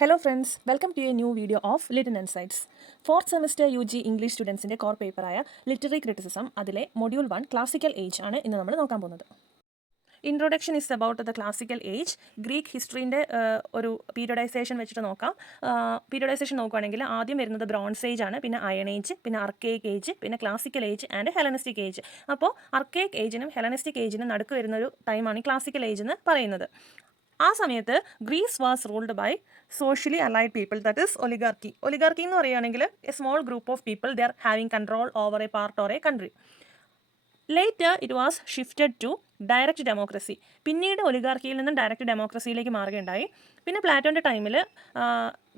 Hello friends, welcome to a new video of Little Insights. 4th semester UG English സ്റ്റുഡൻസിൻ്റെ core പേപ്പറായ literary criticism അതിലെ module 1 classical age ആണ് ഇന്ന് നമ്മൾ നോക്കാൻ പോകുന്നത്. Introduction is about the classical age. Greek ഹിസ്റ്ററിൻ്റെ ഒരു പീരിയഡൈസേഷൻ വെച്ചിട്ട് നോക്കാം. പീരിയഡൈസേഷൻ നോക്കുകയാണെങ്കിൽ ആദ്യം വരുന്നത് ബ്രോൺസ് ഏജ് ആണ്, പിന്നെ അയൺ ഏജ്, പിന്നെ അർക്കേയിക് ഏജ്, പിന്നെ classical age and Hellenistic age. അപ്പോൾ അർക്കേയിക് ഏജിനും ഹെലനിസ്റ്റിക് ഏജിനും നടുക്ക് വരുന്നൊരു ടൈമാണ് ഈ ക്ലാസിക്കൽ ഏജ് എന്ന് പറയുന്നത്. ആ സമയത്ത് Greece was ruled by socially allied people, that is oligarchy. Oligarchy എന്ന് പറയുകയാണെങ്കിൽ a small group of people they are having control over a part or a country. Later it was shifted to direct democracy. പിന്നീട് ഒലിഗാർക്കിയിൽ നിന്നും direct ഡെമോക്രസിയിലേക്ക് മാറുകയുണ്ടായി. പിന്നെ പ്ലാറ്റോൻ്റെ ടൈമിൽ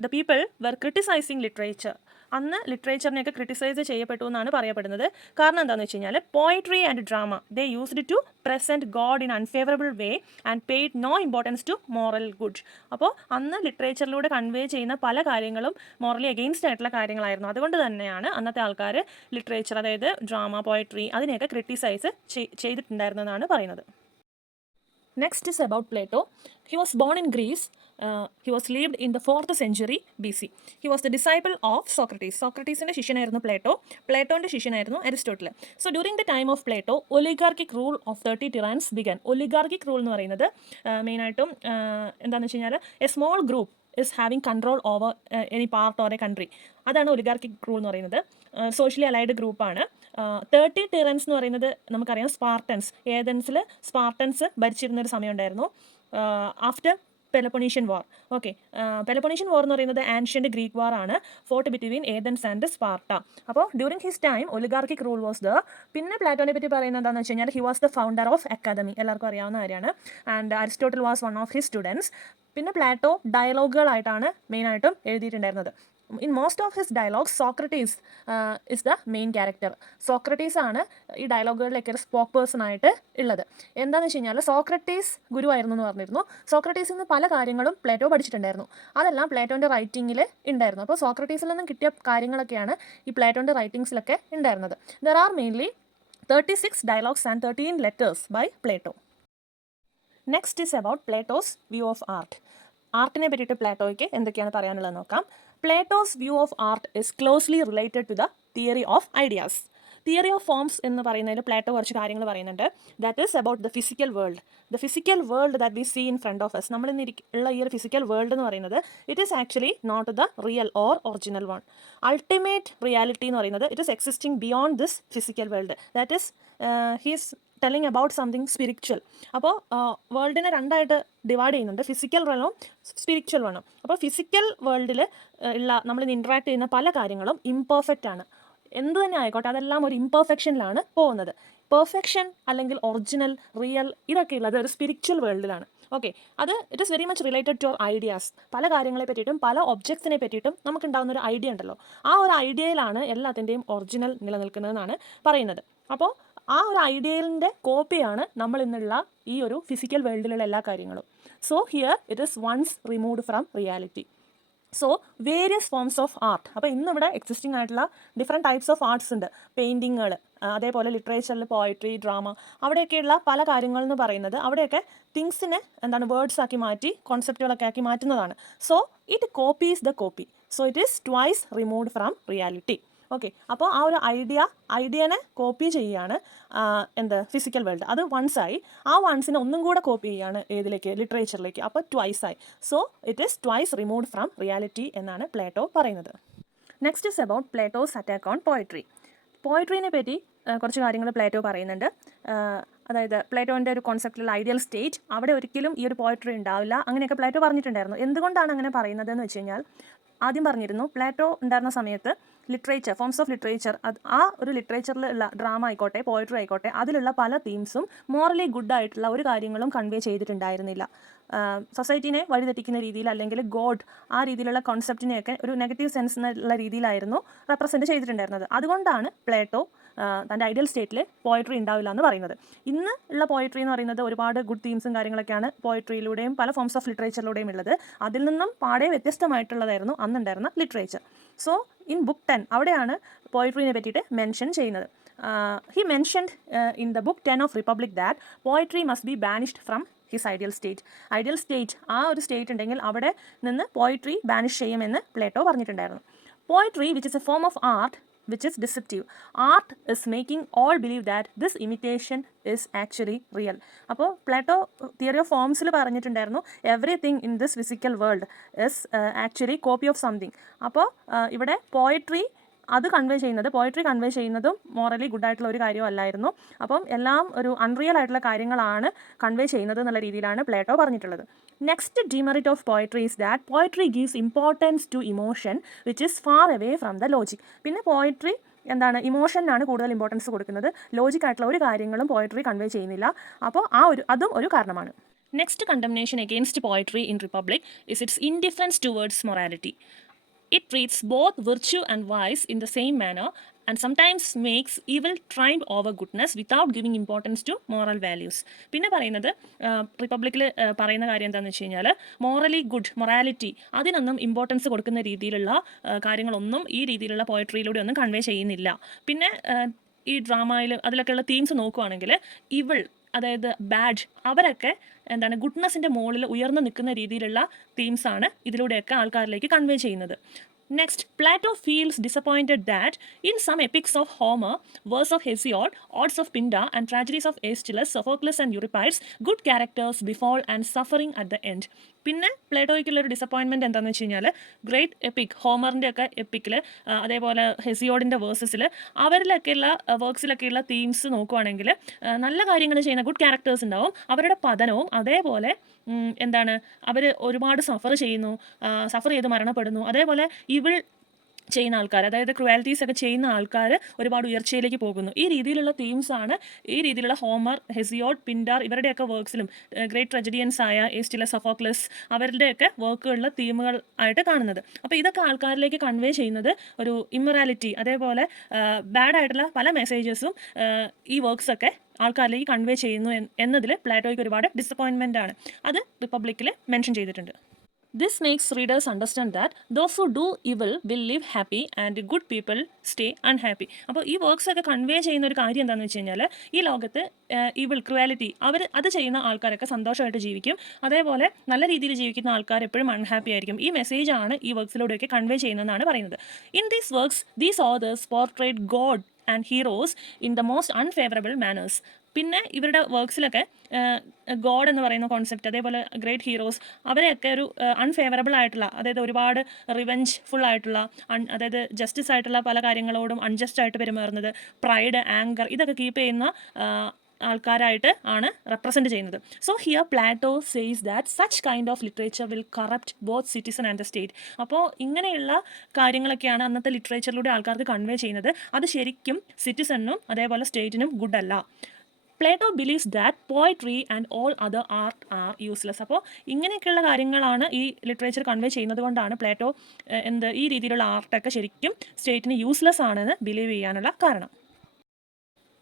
the people were criticising literature. അന്ന് ലിറ്ററേച്ചറിനെയൊക്കെ ക്രിട്ടിസൈസ് ചെയ്യപ്പെട്ടു എന്നാണ് പറയപ്പെടുന്നത്. കാരണം എന്താണെന്ന് വെച്ച് കഴിഞ്ഞാൽ poetry and drama they used to present God in unfavourable way and paid no importance to moral good. അപ്പോൾ അന്ന് ലിറ്ററേച്ചറിലൂടെ കൺവേ ചെയ്യുന്ന പല കാര്യങ്ങളും മോറലി അഗെയിൻസ്റ്റ് ആയിട്ടുള്ള കാര്യങ്ങളായിരുന്നു. അതുകൊണ്ട് തന്നെയാണ് അന്നത്തെ ആൾക്കാർ ലിറ്ററേച്ചർ, അതായത് ഡ്രാമ, പോയട്രി അതിനെയൊക്കെ ക്രിട്ടിസൈസ് ചെയ്തിട്ടുണ്ടായിരുന്നതെന്നാണ് പറയുന്നത്. Next is about Plato. He was born in Greece. He was lived in the 4th century BC. He was the disciple of Socrates. സോക്രട്ടീസിൻ്റെ ശിഷ്യനായിരുന്നു പ്ലേറ്റോ. പ്ലേറ്റോൻ്റെ ശിഷ്യനായിരുന്നു Aristotle. So during the time of Plato oligarchic rule of 30 tyrants began. Oligarchic rule എന്ന് പറയുന്നത് മെയിനായിട്ടും എന്താണെന്ന് വെച്ച് കഴിഞ്ഞാൽ a small group is having control over any part or a country. അതാണ് ഒലിഗാർക്കിക് റൂൾ എന്ന് പറയുന്നത്. സോഷ്യലി അലൈഡ് ഗ്രൂപ്പാണ്. 30 ടിറൻസ് എന്ന് പറയുന്നത് നമുക്കറിയാം സ്പാർട്ടൻസ്, ഏതൻസിൽ സ്പാർട്ടൻസ് ഭരിച്ചിരുന്നൊരു സമയം ഉണ്ടായിരുന്നു ആഫ്റ്റർ പെലപ്പൊണീഷ്യൻ വാർ. ഓക്കെ, പെലപ്പൊണീഷ്യൻ വാർ എന്ന് പറയുന്നത് ആൻഷ്യൻ്റ് ഗ്രീക്ക് വാർ ആണ്, fought between Athens and Sparta. അപ്പോൾ during his time oligarchic rule was the. പിന്നെ പ്ലാറ്റോനെ പറ്റി പറയുന്നത് എന്താണെന്ന് വെച്ച് കഴിഞ്ഞാൽ he was the founder of academy, എല്ലാവർക്കും അറിയാവുന്ന കാര്യമാണ്. And Aristotle was one of his students. പിന്നെ പ്ലാറ്റോ ഡയലോഗുകളായിട്ടാണ് മെയിനായിട്ടും എഴുതിയിട്ടുണ്ടായിരുന്നത്. In most of his dialogues Socrates is the main character. Socrates ആണ് ഈ ഡയലോഗുകളിലൊക്കെ ഒരു സ്പോക്ക് പേഴ്സൺ ആയിട്ട് ഉള്ളത്. എന്താണെന്ന് വെച്ച് കഴിഞ്ഞാൽ സോക്രട്ടീസ് ഗുരുവായിരുന്നു എന്ന് പറഞ്ഞിരുന്നു. സോക്രട്ടീസിൽ നിന്ന് പല കാര്യങ്ങളും പ്ലേറ്റോ പഠിച്ചിട്ടുണ്ടായിരുന്നു. അതെല്ലാം പ്ലേറ്റോൻ്റെ റൈറ്റിങ്ങിൽ ഉണ്ടായിരുന്നു. അപ്പോൾ സോക്രട്ടീസിൽ നിന്നും കിട്ടിയ കാര്യങ്ങളൊക്കെയാണ് ഈ പ്ലേറ്റോൻ്റെ റൈറ്റിങ്സിലൊക്കെ ഉണ്ടായിരുന്നത്. There are mainly 36 dialogues and 13 letters by Plato. Next is about Plato's view of art. ആർട്ടിനെ പറ്റിയിട്ട് പ്ലേറ്റോയ്ക്ക് എന്തൊക്കെയാണ് പറയാനുള്ളത് നോക്കാം. Plato's view of art is closely related to the theory of ideas. Theory of forms എന്ന് പറയുന്നതിൽ പ്ലേറ്റോ കുറച്ച് കാര്യങ്ങൾ പറയുന്നുണ്ട്. That is about the physical world. The physical world that we see in front of us. നമ്മളിന്ന് ഉള്ള ഈ ഒരു physical world എന്ന് പറയുന്നത് it is actually not the real or original one. Ultimate reality എന്ന് പറയുന്നത് it is existing beyond this physical world. That is he's telling about something spiritual. അപ്പോൾ വേൾഡിനെ രണ്ടായിട്ട് ഡിവൈഡ് ചെയ്യുന്നുണ്ട്, ഫിസിക്കൽ വേണം, സ്പിരിച്വൽ വേണം. അപ്പോൾ ഫിസിക്കൽ വേൾഡിൽ ഉള്ള നമ്മളിന്ന് ഇൻട്രാക്ട് ചെയ്യുന്ന പല കാര്യങ്ങളും ഇംപെർഫെക്റ്റ് ആണ്. എന്ത് തന്നെ ആയിക്കോട്ടെ അതെല്ലാം ഒരു ഇംപെർഫെക്ഷനിലാണ് പോകുന്നത്. പെർഫെക്ഷൻ അല്ലെങ്കിൽ ഒറിജിനൽ, റിയൽ ഇതൊക്കെ ഉള്ളത് ഒരു സ്പിരിച്വൽ വേൾഡിലാണ്. ഓക്കെ, അത് it is very much related to our ideas. പല കാര്യങ്ങളെ പറ്റിയിട്ടും പല ഒബ്ജക്ട്സിനെ പറ്റിയിട്ടും നമുക്കുണ്ടാകുന്ന ഒരു ഐഡിയ ഉണ്ടല്ലോ, ആ ഒരു ഐഡിയയിലാണ് എല്ലാത്തിൻ്റെയും ഒറിജിനൽ നിലനിൽക്കുന്നതെന്നാണ് പറയുന്നത്. അപ്പോൾ ആ ഒരു ഐഡിയലിൻ്റെ കോപ്പിയാണ് നമ്മൾ ഇന്നുള്ള ഈ ഒരു ഫിസിക്കൽ വേൾഡിലുള്ള എല്ലാ കാര്യങ്ങളും. So here it is once removed from reality. So various forms of art. അപ്പോൾ ഇന്നിവിടെ എക്സിസ്റ്റിംഗ് ആയിട്ടുള്ള ഡിഫറെൻറ്റ് ടൈപ്സ് ഓഫ് ആർട്സ് ഉണ്ട്. പെയിൻറ്റിങ്ങുകൾ, അതേപോലെ ലിറ്ററേച്ചറിൽ പോയട്രി, ഡ്രാമ, അവിടെയൊക്കെയുള്ള പല കാര്യങ്ങൾ എന്ന് പറയുന്നത് അവിടെയൊക്കെ തിങ്സിനെ എന്താണ് വേർഡ്സ് ആക്കി മാറ്റി കോൺസെപ്റ്റുകളൊക്കെ ആക്കി മാറ്റുന്നതാണ്. So it copies the copy. So it is twice removed from reality. Okay, അപ്പോൾ ആ ഒരു ഐഡിയനെ കോപ്പി ചെയ്യുകയാണ് എന്ത് ഫിസിക്കൽ വേൾഡ്. അത് വൺസായി, ആ വൺസിനെ ഒന്നും കൂടെ കോപ്പി ചെയ്യുകയാണ് ഏതിലേക്ക്, ലിറ്ററേച്ചറിലേക്ക്. അപ്പോൾ ട്വൈസായി. So it is twice removed from reality എന്നാണ് പ്ലേറ്റോ പറയുന്നത്. Next is about Plato's attack on poetry. പോയട്രീനെ പറ്റി കുറച്ച് കാര്യങ്ങൾ പ്ലേറ്റോ പറയുന്നുണ്ട്. അതായത് പ്ലേറ്റോൻ്റെ ഒരു കോൺസെപ്റ്റിലുള്ള ഐഡിയൽ സ്റ്റേറ്റ്, അവിടെ ഒരിക്കലും ഈ ഒരു പോയട്രി ഉണ്ടാവില്ല, അങ്ങനെയൊക്കെ പ്ലേറ്റോ പറഞ്ഞിട്ടുണ്ടായിരുന്നു. എന്തുകൊണ്ടാണ് അങ്ങനെ പറയുന്നതെന്ന് വെച്ച് കഴിഞ്ഞാൽ ആദ്യം പറഞ്ഞിരുന്നു പ്ലേറ്റോ ഉണ്ടായിരുന്ന സമയത്ത് ലിറ്ററേച്ചർ, ഫോംസ് ഓഫ് ലിറ്ററേച്ചർ, ആ ഒരു ലിറ്ററേച്ചറിലുള്ള ഡ്രാമ ആയിക്കോട്ടെ, പോയട്രി ആയിക്കോട്ടെ, അതിലുള്ള പല തീംസും മോറലി ഗുഡായിട്ടുള്ള ഒരു കാര്യങ്ങളും കൺവേ ചെയ്തിട്ടുണ്ടായിരുന്നില്ല. സൊസൈറ്റീനെ വഴിതെറ്റിക്കുന്ന രീതിയിൽ അല്ലെങ്കിൽ ഗോഡ് ആ രീതിയിലുള്ള കോൺസെപ്റ്റിനെയൊക്കെ ഒരു നെഗറ്റീവ് സെൻസ് എന്നുള്ള രീതിയിലായിരുന്നു റെപ്രസെൻറ്റ് ചെയ്തിട്ടുണ്ടായിരുന്നത്. അതുകൊണ്ടാണ് പ്ലേറ്റോ തൻ്റെ ഐഡിയൽ സ്റ്റേറ്റിൽ പോയട്രി ഉണ്ടാവില്ല എന്ന് പറയുന്നത്. ഇന്ന് ഉള്ള പോയട്രി എന്ന് പറയുന്നത് ഒരുപാട് ഗുഡ് തീംസും കാര്യങ്ങളൊക്കെയാണ് പോയട്രിയിലൂടെയും പല ഫോംസ് ഓഫ് ലിറ്ററേച്ചറിലൂടെയും ഉള്ളത്. അതിൽ നിന്നും പാടെ വ്യത്യസ്തമായിട്ടുള്ളതായിരുന്നു അന്നുണ്ടായിരുന്ന ലിറ്ററേച്ചർ. സോ ഇൻ ബുക്ക് 10 അവിടെയാണ് പോയട്രീനെ പറ്റിയിട്ട് മെൻഷൻ ചെയ്യുന്നത്. He mentioned in the book 10 of Republic that poetry must be banished from his ideal state. Ideal state, ആ ഒരു സ്റ്റേറ്റ് ഉണ്ടെങ്കിൽ അവിടെ നിന്ന് പോയിട്രി ബാനിഷ് ചെയ്യുമെന്ന് പ്ലേറ്റോ പറഞ്ഞിട്ടുണ്ടായിരുന്നു. Poetry which is A form of art which is deceptive. Art is making all believe that this imitation is actually real. അപ്പോൾ Plato theory of ഫോംസിൽ പറഞ്ഞിട്ടുണ്ടായിരുന്നു everything in this physical world is actually copy of something. അപ്പോൾ ഇവിടെ poetry poetry convey ചെയ്യുന്നതും morally ഗുഡായിട്ടുള്ള ഒരു കാര്യമല്ലായിരുന്നു. അപ്പം എല്ലാം ഒരു unreal ആയിട്ടുള്ള കാര്യങ്ങളാണ് കൺവേ ചെയ്യുന്നത് എന്നുള്ള രീതിയിലാണ് പ്ലേറ്റോ പറഞ്ഞിട്ടുള്ളത്. Next demerit of poetry is that poetry gives importance to emotion which is far away from the logic. പിന്നെ പോയട്രി ഇമോഷനാണ് കൂടുതൽ ഇമ്പോർട്ടൻസ് കൊടുക്കുന്നത്. ലോജിക്കായിട്ടുള്ള ഒരു കാര്യങ്ങളും പോയട്രി കൺവേ ചെയ്യുന്നില്ല. അപ്പോൾ അതും ഒരു കാരണമാണ്. Next condemnation against poetry in republic is it's indifference towards morality. It treats both virtue and vice in the same manner and sometimes makes evil triumph over goodness without giving importance to moral values. പിന്നെ പറയുന്നത് റിപ്പബ്ലിക്കിൽ പറയുന്ന കാര്യം എന്താണെന്ന് വെച്ച് കഴിഞ്ഞാൽ morality അതിനൊന്നും importance കൊടുക്കുന്ന രീതിയിലുള്ള കാര്യങ്ങളൊന്നും ഈ രീതിയിലുള്ള പോയട്രിയിലൂടെ ഒന്നും കൺവേ ചെയ്യുന്നില്ല. പിന്നെ ഈ ഡ്രാമയിൽ അതിലൊക്കെയുള്ള തീംസ് നോക്കുവാണെങ്കിൽ ഇവിൾ, അതായത് ബാഡ്, അവരൊക്കെ ഗുഡ്നെസ്സിൻ്റെ മുകളിൽ ഉയർന്നു നിൽക്കുന്ന രീതിയിലുള്ള തീംസാണ് ഇതിലൂടെയൊക്കെ ആൾക്കാരിലേക്ക് കൺവേ ചെയ്യുന്നത്. Next, Plato feels disappointed that in some epics of Homer, verse of Hesiod, odes of Pindar, and tragedies of Aeschylus, Sophocles, and Euripides, good characters befall and suffering at the end. പിന്നെ പ്ലേറ്റോയ്ക്കുള്ളൊരു disappointment എന്താണെന്ന് വെച്ച് കഴിഞ്ഞാൽ great EPIC, ഹോമറിൻ്റെ ഒക്കെ എപ്പിക്കിൽ, അതേപോലെ ഹെസിയോഡിൻ്റെ വേഴ്സസിൽ, അവരിലൊക്കെയുള്ള വർക്ക്സിലൊക്കെയുള്ള themes നോക്കുവാണെങ്കിൽ നല്ല കാര്യങ്ങൾ ചെയ്യുന്ന ഗുഡ് ക്യാരക്ടേഴ്സ് ഉണ്ടാവും. അവരുടെ പതനവും അതേപോലെ അവർ ഒരുപാട് സഫർ ചെയ്ത് മരണപ്പെടുന്നു. അതേപോലെ ഇവിൾ ചെയ്യുന്ന ആൾക്കാർ, അതായത് ക്രുവാലിറ്റീസ് ഒക്കെ ചെയ്യുന്ന ആൾക്കാർ ഒരുപാട് ഉയർച്ചയിലേക്ക് പോകുന്നു. ഈ രീതിയിലുള്ള തീംസാണ് ഈ രീതിയിലുള്ള ഹോമർ, ഹെസിയോഡ്, പിൻഡാർ ഇവരുടെയൊക്കെ വർക്ക്സിലും, ഗ്രേറ്റ് ട്രജഡിയൻസ് ആയ എസ്റ്റിലസ്, സൊഫോക്ലസ് അവരുടെയൊക്കെ വർക്കുകളിൽ തീമുകൾ ആയിട്ട് കാണുന്നത്. അപ്പോൾ ഇതൊക്കെ ആൾക്കാരിലേക്ക് കൺവേ ചെയ്യുന്നത് ഒരു ഇമ്മൊറാലിറ്റി, അതേപോലെ ബാഡ് ആയിട്ടുള്ള പല മെസ്സേജസും ഈ വർക്ക്സൊക്കെ ആൾക്കാരിലേക്ക് കൺവേ ചെയ്യുന്നു എന്നതിൽ പ്ലേറ്റോയ്ക്ക് ഒരുപാട് ഡിസപ്പോയിൻമെൻ്റ് ആണ്. അത് റിപ്പബ്ലിക്കിൽ മെൻഷൻ ചെയ്തിട്ടുണ്ട്. This makes readers understand that those who do evil will live happy and good people stay unhappy. അപ്പോൾ ഈ വർക്ക്സ് ഒക്കെ കൺവേ ചെയ്യുന്ന ഒരു കാര്യം എന്താണെന്ന് വെച്ച് കഴിഞ്ഞാൽ ഈ ലോകത്ത് ഈവിൾ, ക്രുവാലിറ്റി അത് ചെയ്യുന്ന ആൾക്കാരൊക്കെ സന്തോഷമായിട്ട് ജീവിക്കും. അതേപോലെ നല്ല രീതിയിൽ ജീവിക്കുന്ന ആൾക്കാർ എപ്പോഴും അൺഹാപ്പി ആയിരിക്കും. ഈ മെസ്സേജാണ് ഈ വർക്ക്സിലൂടെയൊക്കെ കൺവേ ചെയ്യുന്നതെന്നാണ് പറയുന്നത്. In these works these authors portrait God and heroes in the most unfavourable manners. പിന്നെ ഇവരുടെ വർക്ക്സിലൊക്കെ ഗോഡ് എന്ന് പറയുന്ന കോൺസെപ്റ്റ്, അതേപോലെ ഗ്രേറ്റ് ഹീറോസ്, അവരെയൊക്കെ ഒരു അൺഫേവറബിൾ ആയിട്ടുള്ള, അതായത് ഒരുപാട് റിവെഞ്ച് ഫുൾ ആയിട്ടുള്ള, അതായത് ജസ്റ്റിസ് ആയിട്ടുള്ള പല കാര്യങ്ങളോടും അൺജസ്റ്റ് ആയിട്ട് പെരുമാറുന്നത്, പ്രൈഡ്, ആങ്കർ, ഇതൊക്കെ കീപ്പ് ചെയ്യുന്ന ആൾക്കാരായിട്ട് ആണ് റെപ്രസെൻറ്റ് ചെയ്യുന്നത്. So here Plato says that such kind of literature will corrupt both citizen and the state. അപ്പോൾ ഇങ്ങനെയുള്ള കാര്യങ്ങളൊക്കെയാണ് അന്നത്തെ ലിറ്ററേച്ചറിലൂടെ ആൾക്കാർക്ക് കൺവേ ചെയ്യുന്നത്. അത് ശരിക്കും സിറ്റിസണിനും അതേപോലെ സ്റ്റേറ്റിനും ഗുഡ് അല്ല. Plato believes that poetry and all other art are useless. അപ്പോൾ ഇങ്ങനെയൊക്കെയുള്ള കാര്യങ്ങളാണ് ഈ ലിറ്ററേച്ചർ കൺവേ ചെയ്യുന്നത് കൊണ്ടാണ് പ്ലേറ്റോ ഈ രീതിയിലുള്ള ആർട്ടൊക്കെ ശരിക്കും സ്റ്റേറ്റിന് യൂസ്ലെസ് ആണെന്ന് ബിലീവ് ചെയ്യാനുള്ള കാരണം.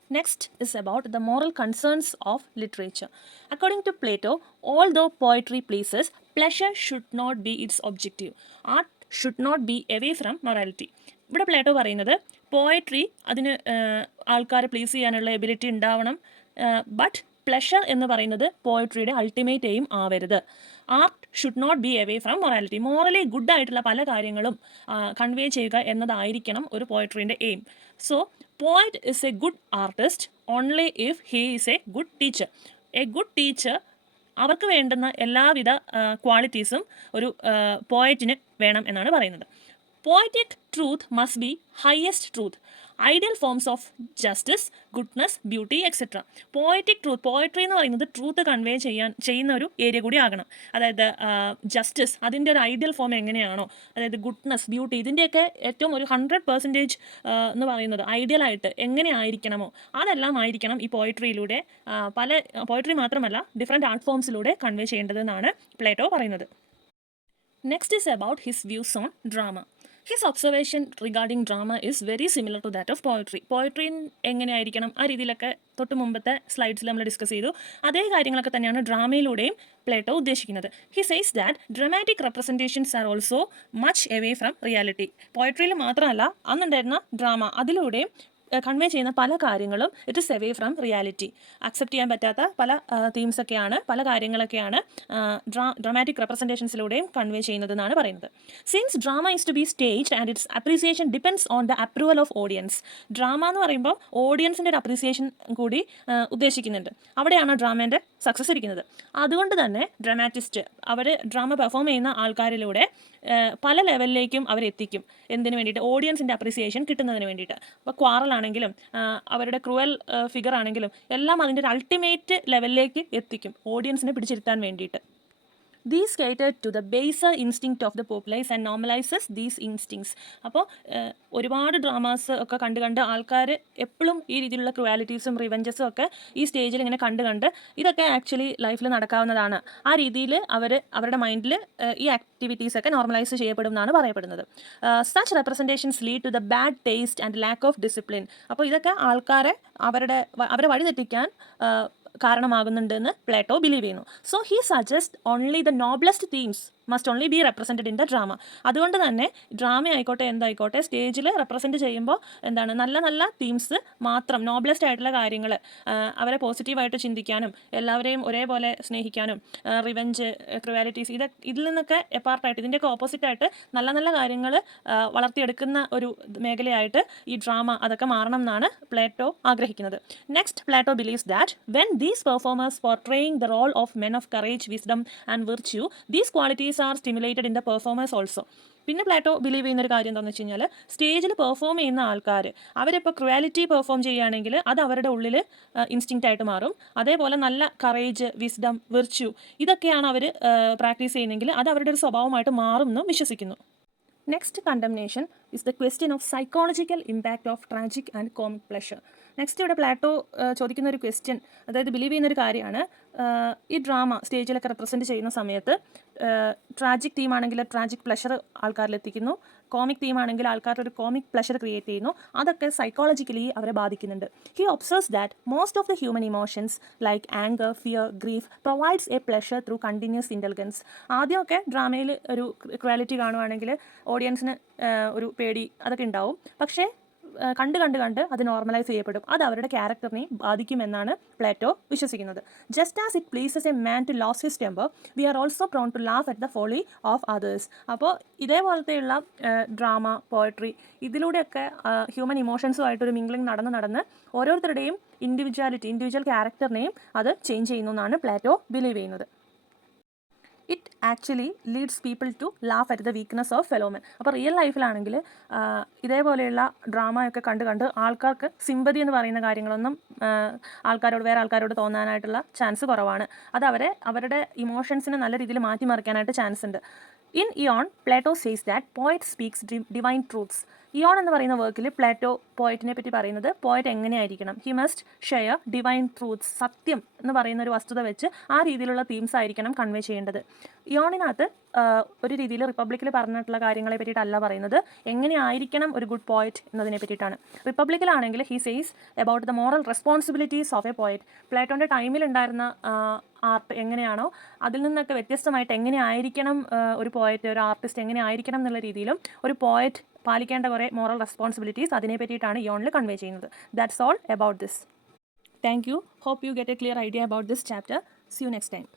Next is about the moral concerns of literature. According to Plato, although poetry pleases, pleasure should not be its objective. Art should not be away from morality. ഇവിടെ Plato പറയുന്നത് poetry അതിന് ആൾക്കാരെ please ചെയ്യാനുള്ള ability ഉണ്ടാവണം, but pleasure എന്ന് പറയുന്നത് പോയട്രിയുടെ ultimate aim ആവരുത്. Art should not be away from morality. Morally ഗുഡായിട്ടുള്ള പല കാര്യങ്ങളും കൺവേ ചെയ്യുക എന്നതായിരിക്കണം ഒരു പോയട്രീൻ്റെ aim. So poet is a good artist only if he is a good teacher. A good teacher അവർക്ക് വേണ്ടുന്ന എല്ലാവിധ ക്വാളിറ്റീസും ഒരു പോയറ്റിന് വേണം എന്നാണ് പറയുന്നത്. Poetic truth must be highest truth. Ideal forms of justice, goodness, beauty, etc. Poetic truth, poetry എന്ന് പറയുന്നത് truth convey ചെയ്യുന്ന ഒരു ഏരിയ കൂടി ആകണം. അതായത് ജസ്റ്റിസ്, അതിൻ്റെ ഒരു ഐഡിയൽ ഫോം എങ്ങനെയാണോ, അതായത് ഗുഡ്നസ്, ബ്യൂട്ടി, ഇതിൻ്റെയൊക്കെ ഏറ്റവും ഒരു 100% എന്ന് പറയുന്നത് ഐഡിയൽ ആയിട്ട് എങ്ങനെ ആയിരിക്കണമോ അതെല്ലാം ആയിരിക്കണം ഈ പോയട്രിയിലൂടെ, പോയട്രി മാത്രമല്ല ഡിഫറെൻറ്റ് ആർട്ട് ഫോംസിലൂടെ കൺവേ ചെയ്യേണ്ടതെന്നാണ് പ്ലേറ്റോ പറയുന്നത്. Next is about his views on drama. His observation regarding drama is very similar to that of poetry. Poetry എങ്ങനെയായിരിക്കണം ആ രീതിയിലൊക്കെ തൊട്ട് മുമ്പത്തെ സ്ലൈഡ്സിൽ നമ്മൾ ഡിസ്കസ് ചെയ്തു. അതേ കാര്യങ്ങളൊക്കെ തന്നെയാണ് ഡ്രാമയിലൂടെയും പ്ലേറ്റോ ഉദ്ദേശിക്കുന്നത്. He says that dramatic representations are also much away from reality. പോയട്രിയിൽ മാത്രമല്ല അന്നുണ്ടായിരുന്ന ഡ്രാമ, അതിലൂടെയും കൺവേ ചെയ്യുന്ന പല കാര്യങ്ങളും it is away from reality. Accept ചെയ്യാൻ പറ്റാത്ത പല തീംസൊക്കെയാണ്, പല കാര്യങ്ങളൊക്കെയാണ് ഡ്രാമാറ്റിക് റെപ്രസെൻറ്റേഷൻസിലൂടെയും കൺവേ ചെയ്യുന്നതെന്നാണ് പറയുന്നത്. Since drama is to be staged and its appreciation depends on the approval of audience. Drama എന്ന് പറയുമ്പോൾ ഓഡിയൻസിൻ്റെ ഒരു അപ്രീസിയേഷൻ കൂടി ഉദ്ദേശിക്കുന്നുണ്ട്. അവിടെയാണ് ഡ്രാമേൻ്റെ സക്സസ് ഇരിക്കുന്നത്. അതുകൊണ്ട് തന്നെ ഡ്രാമാറ്റിസ്റ്റ് അവർ ഡ്രാമ പെർഫോം ചെയ്യുന്ന ആൾക്കാരിലൂടെ പല ലെവലിലേക്കും അവരെത്തിക്കും. എന്തിനു വേണ്ടിയിട്ട്? ഓഡിയൻസിൻ്റെ അപ്രീസിയേഷൻ കിട്ടുന്നതിന് വേണ്ടിയിട്ട്. അപ്പോൾ ക്വാറലാണെങ്കിലും അവരുടെ ക്രൂവൽ ഫിഗർ ആണെങ്കിലും എല്ലാം അതിൻ്റെ ഒരു അൾട്ടിമേറ്റ് ലെവലിലേക്ക് എത്തിക്കും, ഓഡിയൻസിനെ പിടിച്ചിരുത്താൻ വേണ്ടിയിട്ട്. These cater to the baser instinct of the populace and normalizes these instincts. അപ്പോൾ ഒരുപാട് ഡ്രാമാസ് ഒക്കെ കണ്ട് ആൾക്കാർ എപ്പോഴും ഈ രീതിയിലുള്ള ക്രുവാലിറ്റീസും റിവെഞ്ചസും ഒക്കെ ഈ സ്റ്റേജിൽ ഇങ്ങനെ കണ്ട് ഇതൊക്കെ ആക്ച്വലി ലൈഫിൽ നടക്കാവുന്നതാണ്. ആ രീതിയിൽ അവരുടെ മൈൻഡിൽ ഈ ആക്ടിവിറ്റീസൊക്കെ നോർമലൈസ് ചെയ്യപ്പെടും എന്നാണ് പറയപ്പെടുന്നത്. Such representations lead to the bad taste and lack of discipline. അപ്പോൾ ഇതൊക്കെ ആൾക്കാരെ അവരെ വഴിതെറ്റിക്കാൻ കാരണമാകുന്നുണ്ടെന്ന് പ്ലേറ്റോ ബിലീവ് ചെയ്യുന്നു. So he suggest only the noblest themes must only be represented in the drama. അതുകൊണ്ട് തന്നെ ഡ്രാമ ആയിക്കോട്ടെ എന്തായിക്കോട്ടെ സ്റ്റേജിൽ റെപ്രസെൻറ്റ് ചെയ്യുമ്പോൾ എന്താണ്, നല്ല നല്ല തീംസ് മാത്രം, നോബ്ലസ്റ്റ് ആയിട്ടുള്ള കാര്യങ്ങൾ, അവരെ പോസിറ്റീവായിട്ട് ചിന്തിക്കാനും എല്ലാവരെയും ഒരേപോലെ സ്നേഹിക്കാനും, റിവെഞ്ച്, ക്രുവാലിറ്റീസ്, ഇതിൽ നിന്നൊക്കെ എപ്പാർട്ടായിട്ട് ഇതിൻ്റെയൊക്കെ ഓപ്പോസിറ്റായിട്ട് നല്ല നല്ല കാര്യങ്ങൾ വളർത്തിയെടുക്കുന്ന ഒരു മേഖലയായിട്ട് ഈ ഡ്രാമ അതൊക്കെ മാറണം എന്നാണ് പ്ലേറ്റോ ആഗ്രഹിക്കുന്നത്. Next, Plato believes that when these performers portraying the role of men of courage, wisdom and virtue, these qualities are stimulated in the performers also. പിന്നെ പ്ലേറ്റോ ബിലീവ് ചെയ്യുന്ന ഒരു കാര്യം എന്താണെന്ന് വെച്ച് കഴിഞ്ഞാൽ, സ്റ്റേജിൽ പെർഫോം ചെയ്യുന്ന ആൾക്കാർ അവരിപ്പോൾ ക്രുവാലിറ്റി പെർഫോം ചെയ്യുകയാണെങ്കിൽ അത് അവരുടെ ഉള്ളിൽ ഇൻസ്റ്റിങ്ക്റ്റ് ആയിട്ട് മാറും. അതേപോലെ നല്ല കറേജ്, വിസ്ഡം, വിർച്യു ഇതൊക്കെയാണ് അവർ പ്രാക്ടീസ് ചെയ്യുന്നതെങ്കിൽ അത് അവരുടെ ഒരു സ്വഭാവമായിട്ട് മാറും എന്നും വിശ്വസിക്കുന്നു. Next, condemnation is the question of psychological impact of tragic and comic pleasure. Next ഇവിടെ പ്ലേറ്റോ ചോദിക്കുന്ന ഒരു ക്വസ്റ്റ്യൻ, അതായത് ബിലീവ് ചെയ്യുന്നൊരു കാര്യമാണ്, ഈ ഡ്രാമ സ്റ്റേജിലൊക്കെ റെപ്രസെൻറ്റ് ചെയ്യുന്ന സമയത്ത് ട്രാജിക് തീമാണെങ്കിൽ ട്രാജിക് പ്ലഷർ ആൾക്കാരിലെത്തിക്കുന്നു, കോമിക് തീമാണെങ്കിൽ ആൾക്കാരുടെ ഒരു കോമിക് പ്ലഷർ ക്രിയേറ്റ് ചെയ്യുന്നു. അതൊക്കെ സൈക്കോളജിക്കലി അവരെ ബാധിക്കുന്നുണ്ട്. He observes that most of the human emotions like anchor, fear, grief provides A pleasure through continuous intelligence. ആദ്യമൊക്കെ ഡ്രാമയിൽ ഒരു ക്വാലിറ്റി കാണുവാണെങ്കിൽ ഓഡിയൻസിന് ഒരു പേടി അതൊക്കെ ഉണ്ടാവും. പക്ഷേ കണ്ട് അത് നോർമലൈസ് ചെയ്യപ്പെടും. അത് അവരുടെ ക്യാരക്ടറിനെയും ബാധിക്കുമെന്നാണ് പ്ലേറ്റോ വിശ്വസിക്കുന്നത്. Just as it pleases a man to lose his temper, we are also prone to laugh at the folly of others. അപ്പോൾ ഇതേപോലത്തെയുള്ള ഡ്രാമ, പോയട്രി ഇതിലൂടെയൊക്കെ ഹ്യൂമൻ ഇമോഷൻസുമായിട്ടൊരു മിംഗ്ലിംഗ് നടന്ന് ഓരോരുത്തരുടെയും ഇൻഡിവിജ്വൽ ക്യാരക്ടറിനെയും അത് ചേഞ്ച് ചെയ്യുന്നു എന്നാണ് പ്ലേറ്റോ ബിലീവ് ചെയ്യുന്നത്. It actually leads people to laugh at the weakness of fellowmen. അപ്പോൾ റിയൽ ലൈഫിലാണെങ്കിൽ ഇതേപോലെയുള്ള ഡ്രാമയൊക്കെ കണ്ട് ആൾക്കാർക്ക് സിമ്പതി എന്ന് പറയുന്ന കാര്യങ്ങളൊന്നും വേറെ ആൾക്കാരോട് തോന്നാനായിട്ടുള്ള ചാൻസ് കുറവാണ്. അത് അവരുടെ ഇമോഷൻസിനെ നല്ല രീതിയിൽ മാറ്റിമറിക്കാനായിട്ട് ചാൻസ് ഉണ്ട്. In Ion, Plato says that poet speaks divine truths. Ion എന്ന് പറയുന്ന വർക്കിൽ പ്ലേറ്റോ പോയറ്റിനെ പറ്റി പറയുന്നത്, പോയറ്റ് എങ്ങനെയായിരിക്കണം, he must share divine truths, സത്യം എന്ന് പറയുന്ന ഒരു വസ്തുത വെച്ച് ആ രീതിയിലുള്ള തീംസ് ആയിരിക്കണം കൺവേ ചെയ്യേണ്ടത്. ഇയോണിനകത്ത് ഒരു രീതിയിൽ റിപ്പബ്ലിക്കിൽ പറഞ്ഞിട്ടുള്ള കാര്യങ്ങളെ പറ്റിയിട്ടല്ല പറയുന്നത്, എങ്ങനെയായിരിക്കണം ഒരു ഗുഡ് പോയറ്റ് എന്നതിനെ പറ്റിയിട്ടാണ്. റിപ്പബ്ലിക്കിലാണെങ്കിൽ he says about the moral responsibilities of a poet. പ്ലേറ്റോൻ്റെ ടൈമിലുണ്ടായിരുന്ന ആർട്ട് എങ്ങനെയാണോ അതിൽ നിന്നൊക്കെ വ്യത്യസ്തമായിട്ട് എങ്ങനെയായിരിക്കണം ഒരു പോയറ്റ്, ഒരു ആർട്ടിസ്റ്റ് എങ്ങനെയായിരിക്കണം എന്നുള്ള രീതിയിലും ഒരു പോയറ്റ് പാലിക്കേണ്ട കുറേ മോറൽ റെസ്പോൺസിബിലിറ്റീസ് അതിനെ പറ്റിയിട്ടാണ് ഇയോണിൽ കൺവേ ചെയ്യുന്നത്. That's all about this. Thank you. Hope you get a clear idea about this chapter. See you next time.